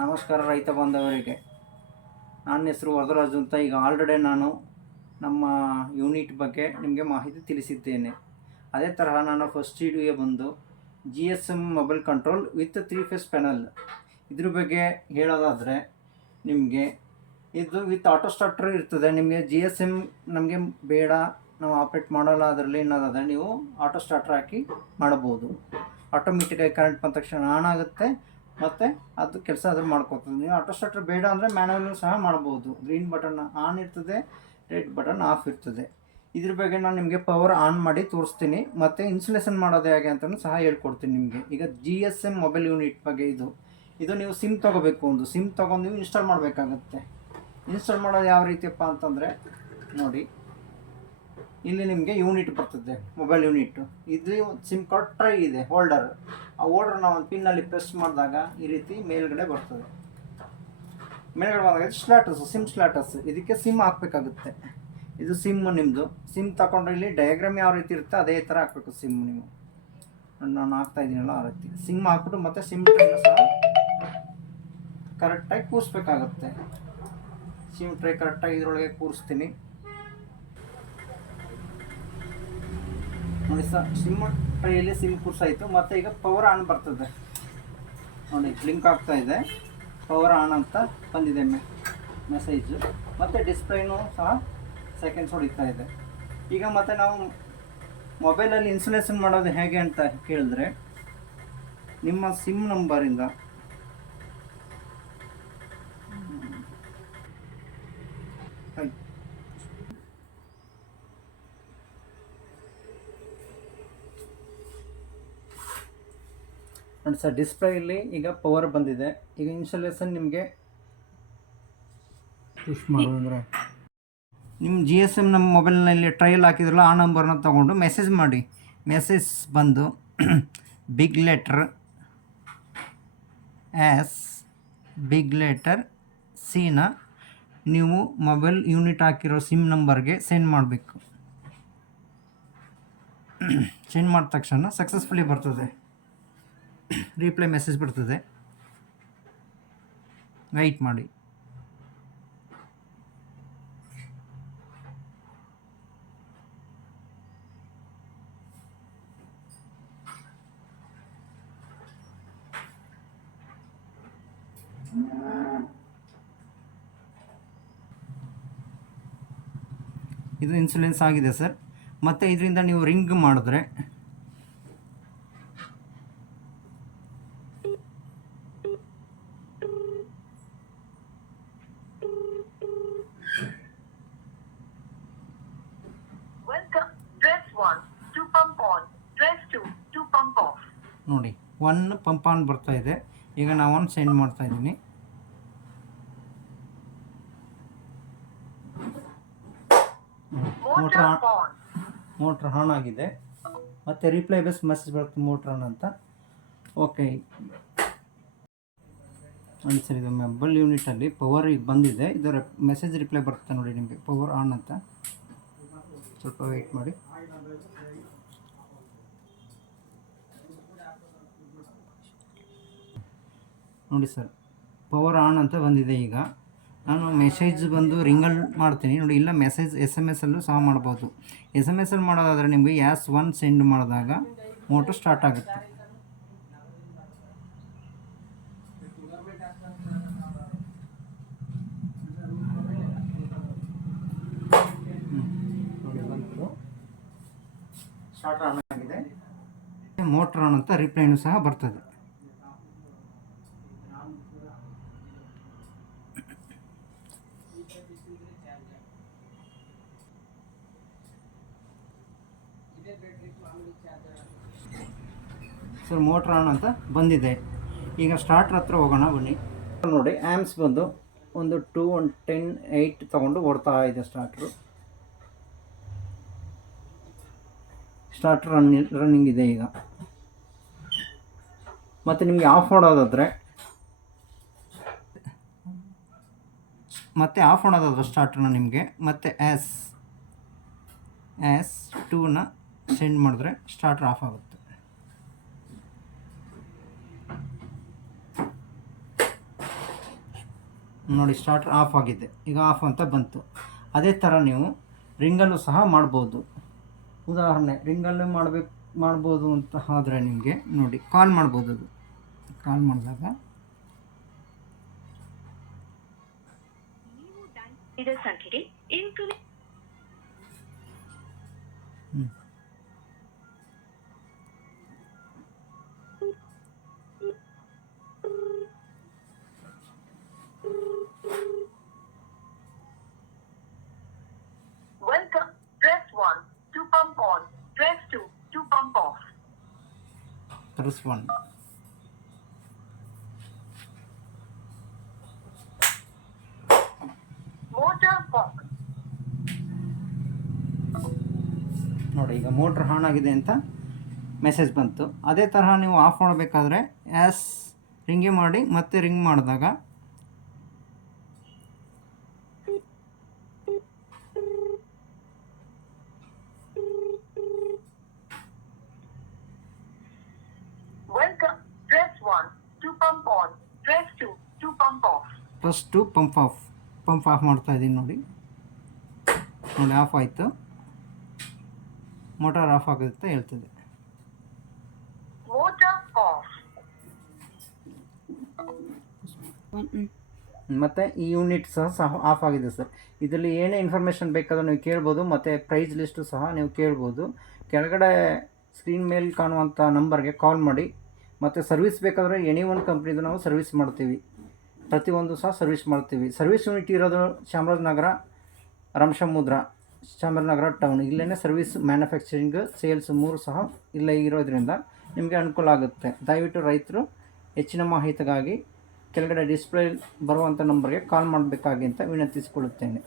ನಮಸ್ಕಾರ ರೈತ ಬಾಂಧವರಿಗೆ. ನನ್ನ ಹೆಸರು ವರದರಾಜು ಅಂತ. ಈಗ ಆಲ್ರೆಡಿ ನಾನು ನಮ್ಮ ಯೂನಿಟ್ ಬಗ್ಗೆ ನಿಮಗೆ ಮಾಹಿತಿ ತಿಳಿಸಿದ್ದೇನೆ. ಅದೇ ತರಹ ನಾನು ಫಸ್ಟ್ ವಿಡಿಯೋ ಬಂದು GSM mobile control with 3 phase panel ಇದ್ರ ಬಗ್ಗೆ ಹೇಳೋದಾದರೆ, ನಿಮಗೆ ಇದು ವಿತ್ ಆಟೋ ಸ್ಟಾರ್ಟರ್ ಇರ್ತದೆ. ನಿಮಗೆ GSM ನಮಗೆ ಬೇಡ, ನಾವು ಆಪ್ರೇಟ್ ಮಾಡೋಲ್ಲ ಅದರಲ್ಲಿ ಅನ್ನೋದಾದರೆ ನೀವು ಆಟೋ ಸ್ಟಾರ್ಟರ್ ಹಾಕಿ ಮಾಡಬಹುದು. ಆಟೋಮೆಟಿಕಾಗಿ ಕರೆಂಟ್ ಬಂದ ತಕ್ಷಣ ಆನ್ ಆಗುತ್ತೆ ಮತ್ತು ಅದು ಕೆಲಸ ಅದು ಮಾಡ್ಕೋತದೆ. ನೀವು ಆಟೋ ಸ್ಟಾರ್ಟರ್ ಬೇಡ ಅಂದರೆ ಮ್ಯಾನುವಲ್ಲೂ ಸಹ ಮಾಡ್ಬೋದು. ಗ್ರೀನ್ ಬಟನ್ ಆನ್ ಇರ್ತದೆ, ರೆಡ್ ಬಟನ್ ಆಫ್ ಇರ್ತದೆ. ಇದ್ರ ಬಗ್ಗೆ ನಾನು ನಿಮಗೆ ಪವರ್ ಆನ್ ಮಾಡಿ ತೋರಿಸ್ತೀನಿ, ಮತ್ತು ಇನ್ಸುಲೇಷನ್ ಮಾಡೋದು ಹೇಗೆ ಅಂತಲೂ ಸಹ ಹೇಳ್ಕೊಡ್ತೀನಿ ನಿಮಗೆ. ಈಗ GSM ಮೊಬೈಲ್ ಯೂನಿಟ್ ಬಗ್ಗೆ ಇದು ನೀವು ಸಿಮ್ ತೊಗೋಬೇಕು. ಒಂದು ಸಿಮ್ ತೊಗೊಂಡು ನೀವು ಇನ್ಸ್ಟಾಲ್ ಮಾಡಬೇಕಾಗತ್ತೆ. ಇನ್ಸ್ಟಾಲ್ ಮಾಡೋದು ಯಾವ ರೀತಿಯಪ್ಪ ಅಂತಂದರೆ ನೋಡಿ, ಇಲ್ಲಿ ನಿಮಗೆ ಯೂನಿಟ್ ಬರ್ತದೆ, ಮೊಬೈಲ್ ಯೂನಿಟ್ಟು. ಇದು ಸಿಮ್ ಕಾರ್ಡ್ ಟ್ರೈ ಇದೆ, ಹೋಲ್ಡರ್. ಆ ಹೋಲ್ಡರ್ ನಾವು ಒಂದು ಪಿನ್ನಲ್ಲಿ ಪ್ರೆಸ್ ಮಾಡಿದಾಗ ಈ ರೀತಿ ಮೇಲ್ಗಡೆ ಬರ್ತದೆ. ಮೇಲ್ಗಡೆ ಬಂದಾಗ ಸ್ಲಾಟಸ್, ಸಿಮ್ ಸ್ಲಾಟಸ್. ಇದಕ್ಕೆ ಸಿಮ್ ಹಾಕಬೇಕಾಗುತ್ತೆ. ಇದು ಸಿಮ್ಮು ನಿಮ್ಮದು. ಸಿಮ್ ತಗೊಂಡ್ರೆ ಇಲ್ಲಿ ಡಯಾಗ್ರಾಮ್ ಯಾವ ರೀತಿ ಇರುತ್ತೆ ಅದೇ ಥರ ಹಾಕಬೇಕು ಸಿಮ್. ನೀವು ನಾನು ಹಾಕ್ತಾ ಇದ್ದೀನಲ್ಲ ಆ ರೀತಿ ಸಿಮ್ ಹಾಕ್ಬಿಟ್ಟು ಮತ್ತು ಸಿಮ್ ಟ್ರೈನ ಸಹ ಕರೆಕ್ಟಾಗಿ ಕೂರಿಸ್ಬೇಕಾಗತ್ತೆ. ಸಿಮ್ ಟ್ರೈ ಕರೆಕ್ಟಾಗಿ ಇದರೊಳಗೆ ಕೂರಿಸ್ತೀನಿ ನೋಡಿ ಸರ್. ಸಿಮ್ ಟ್ರೈಯಲ್ಲಿ ಸಿಮ್ ಕೂರ್ಸಾಯಿತು. ಮತ್ತು ಈಗ ಪವರ್ ಆನ್ ಬರ್ತದೆ ನೋಡಿ, ಬ್ಲಿಂಕ್ ಆಗ್ತಾ ಇದೆ. ಪವರ್ ಆನ್ ಅಂತ ಬಂದಿದೆ ಮೆಸೇಜು. ಮತ್ತು ಡಿಸ್ಪ್ಲೇನೂ ಸಹ ಸೆಕೆಂಡ್ಸ್ ಹೊಡಿತಾ ಇದೆ. ಈಗ ಮತ್ತು ನಾವು ಮೊಬೈಲಲ್ಲಿ ಇನ್ಸುಲೇಷನ್ ಮಾಡೋದು ಹೇಗೆ ಅಂತ ಕೇಳಿದ್ರೆ, ನಿಮ್ಮ ಸಿಮ್ ನಂಬರಿಂದ ನೋಡಿ ಸರ್, ಡಿಸ್ಪ್ಲೇಯಲ್ಲಿ ಈಗ ಪವರ್ ಬಂದಿದೆ. ಈಗ ಇನ್ಸ್ಟಾಲೇಷನ್ ನಿಮಗೆ ಪುಷ್ ಮಾಡೋದಂದರೆ, ನಿಮ್ಮ GSM ನಮ್ಮ ಮೊಬೈಲ್ನಲ್ಲಿ ಟ್ರಯಲ್ ಹಾಕಿದ್ರಲ್ಲ ಆ ನಂಬರ್ನ ತೊಗೊಂಡು ಮೆಸೇಜ್ ಮಾಡಿ. ಮೆಸೇಜ್ ಬಂದು big letter S, big letter Cನ ನೀವು ಮೊಬೈಲ್ ಯೂನಿಟ್ ಹಾಕಿರೋ ಸಿಮ್ ನಂಬರ್ಗೆ ಸೆಂಡ್ ಮಾಡಬೇಕು. ಸೆಂಡ್ ಮಾಡಿದ ತಕ್ಷಣ ಸಕ್ಸಸ್ಫುಲಿ ಬರ್ತದೆ, ರಿಪ್ಲೈ ಮೆಸೇಜ್ ಬರ್ತದೆ. ವೆಯ್ಟ್ ಮಾಡಿ. ಇದು ಇನ್ಸುಲೆನ್ಸ್ ಆಗಿದೆ ಸರ್. ಮತ್ತು ಇದರಿಂದ ನೀವು ರಿಂಗ್ ಮಾಡಿದ್ರೆ ನೋಡಿ 1 ಪಂಪ್ ಆನ್ ಬರ್ತಾ ಇದೆ. ಈಗ ನಾವು 1 ಸೆಂಡ್ ಮಾಡ್ತಾ ಇದ್ದೀನಿ. ಮೋಟ್ರ್ ಆನ್ ಆಗಿದೆ. ಮತ್ತು ರಿಪ್ಲೈ ಬೇಸ್ ಮೆಸೇಜ್ ಬರುತ್ತೆ ಮೋಟ್ರ್ ಆನ್ ಅಂತ. ಓಕೆ ನೋಡಿ ಸರ್, ಇದು ಮೊಬೈಲ್ ಯೂನಿಟಲ್ಲಿ ಪವರ್ ಈಗ ಬಂದಿದೆ. ಇದರ ಮೆಸೇಜ್ ರಿಪ್ಲೈ ಬರುತ್ತೆ ನೋಡಿ ನಿಮಗೆ, ಪವರ್ ಆನ್ ಅಂತ. ಸ್ವಲ್ಪ ವೆಯ್ಟ್ ಮಾಡಿ. ನೋಡಿ ಸರ್, ಪವರ್ ಆನ್ ಅಂತ ಬಂದಿದೆ. ಈಗ ನಾನು ಮೆಸೇಜ್ ಬಂದು ರಿಂಗಲ್ಲಿ ಮಾಡ್ತೀನಿ ನೋಡಿ. ಇಲ್ಲ ಮೆಸೇಜ್ SMS ಅಲ್ಲೂ ಸಹ ಮಾಡ್ಬೋದು. SMS ಅಲ್ಲಿ ಮಾಡೋದಾದರೆ ನಿಮಗೆ S1 ಸೆಂಡ್ ಮಾಡಿದಾಗ ಮೋಟ್ರ್ ಸ್ಟಾರ್ಟ್ ಆಗುತ್ತೆ. ಸ್ಟಾರ್ಟ್ ಆನ್ ಆಗಿದೆ. ಮೋಟ್ರ್ ಆನ್ ಅಂತ ರಿಪ್ಲೈನೂ ಸಹ ಬರ್ತದೆ. ಸರ್, ಮೋಟ್ರ್ ಆನ್ ಅಂತ ಬಂದಿದೆ. ಈಗ ಸ್ಟಾರ್ಟ್ರ್ ಹತ್ರ ಹೋಗೋಣ ಬನ್ನಿ. ನೋಡಿ, ಆ್ಯಮ್ಸ್ ಬಂದು ಒಂದು 2, 1, 10, 8 ತೊಗೊಂಡು ಓಡ್ತಾ ಇದೆ ಸ್ಟಾರ್ಟ್ರು. ಸ್ಟಾರ್ಟ್ರ್ ರನ್ನಿಂಗ್ ಇದೆ ಈಗ. ಮತ್ತು ನಿಮಗೆ ಆಫ್ ಮಾಡೋದಾದರೆ ಸ್ಟಾರ್ಟ್ರನ್ನ ನಿಮಗೆ ಮತ್ತೆ S2ನ ಸೆಂಡ್ ಮಾಡಿದ್ರೆ ಸ್ಟಾರ್ಟ್ರ್ ಆಫ್ ಆಗುತ್ತೆ. ನೋಡಿ ಸ್ಟಾರ್ಟರ್ ಆಫ್ ಆಗಿದೆ, ಈಗ ಆಫ್ ಅಂತ ಬಂತು. ಅದೇ ಥರ ನೀವು ರಿಂಗಲ್ಲೂ ಸಹ ಮಾಡ್ಬೋದು. ಉದಾಹರಣೆ ರಿಂಗಲ್ಲೂ ಮಾಡ್ಬೋದು ಅಂತ ಆದರೆ ನಿಮಗೆ ನೋಡಿ ಕಾಲ್ ಮಾಡ್ಬೋದು. ಅದು ಕಾಲ್ ಮಾಡಿದಾಗ ಸಂಖ್ಯೆಗೆ welcome, press 1 to pump on, press 2 to pump off. press 1. Motor pump. ನೋಡಿ ಈಗ ಮೋಟ್ರ್ ಆನ್ ಆಗಿದೆ ಅಂತ ಮೆಸೇಜ್ ಬಂತು. ಅದೇ ತರಹ ನೀವು ಆಫ್ ಮಾಡಬೇಕಾದ್ರೆ ರಿಂಗೇ ಮಾಡಿ ಮತ್ತೆ ರಿಂಗ್ ಮಾಡಿದಾಗ Welcome, press 1 to pump on, press 2 to pump off. Plus two pump of ಮಾಡ್ತಾ ಇದ್ದೀನಿ ನೋಡಿ ಆಫ್ ಆಯಿತು. ಮೋಟಾರ್ ಆಫ್ ಆಗುತ್ತೆ ಹೇಳ್ತದೆ. Motor off. ಮತ್ತು ಈ ಯೂನಿಟ್ ಸಹ ಆಫ್ ಆಗಿದೆ ಸರ್. ಇದರಲ್ಲಿ ಏನೇ ಇನ್ಫಾರ್ಮೇಷನ್ ಬೇಕಾದರೂ ನೀವು ಕೇಳ್ಬೋದು, ಮತ್ತು ಪ್ರೈಸ್ ಲಿಸ್ಟು ಸಹ ನೀವು ಕೇಳ್ಬೋದು. ಕೆಳಗಡೆ ಸ್ಕ್ರೀನ್ ಮೇಲೆ ಕಾಣುವಂಥ ನಂಬರ್ಗೆ ಕಾಲ್ ಮಾಡಿ. ಮತ್ತು ಸರ್ವಿಸ್ ಬೇಕಾದರೆ ಎನಿ ಒನ್ ಕಂಪ್ನಿದು ನಾವು ಸರ್ವಿಸ್ ಮಾಡ್ತೀವಿ, ಪ್ರತಿಯೊಂದು ಸಹ ಸರ್ವಿಸ್ ಮಾಡ್ತೀವಿ. ಸರ್ವಿಸ್ ಯೂನಿಟ್ ಇರೋದು ಚಾಮರಾಜನಗರ, ರಾಮಸಮುದ್ರ, ಚಾಮರಾಜನಗರ ಟೌನ್. ಇಲ್ಲೇ ಸರ್ವಿಸ್, ಮ್ಯಾನುಫ್ಯಾಕ್ಚರಿಂಗ್, ಸೇಲ್ಸ್ 3 ಸಹ ಇಲ್ಲೇ ಇರೋದ್ರಿಂದ ನಿಮಗೆ ಅನುಕೂಲ ಆಗುತ್ತೆ. ದಯವಿಟ್ಟು ರೈತರು ಹೆಚ್ಚಿನ ಮಾಹಿತಿಗಾಗಿ ಕೆಳಗಡೆ ಡಿಸ್ಪ್ಲೇ ಬರುವಂಥ ನಂಬರ್ಗೆ ಕಾಲ್ ಮಾಡಬೇಕಾಗಿ ಅಂತ ವಿನಂತಿಸಿಕೊಳ್ಳುತ್ತೇನೆ.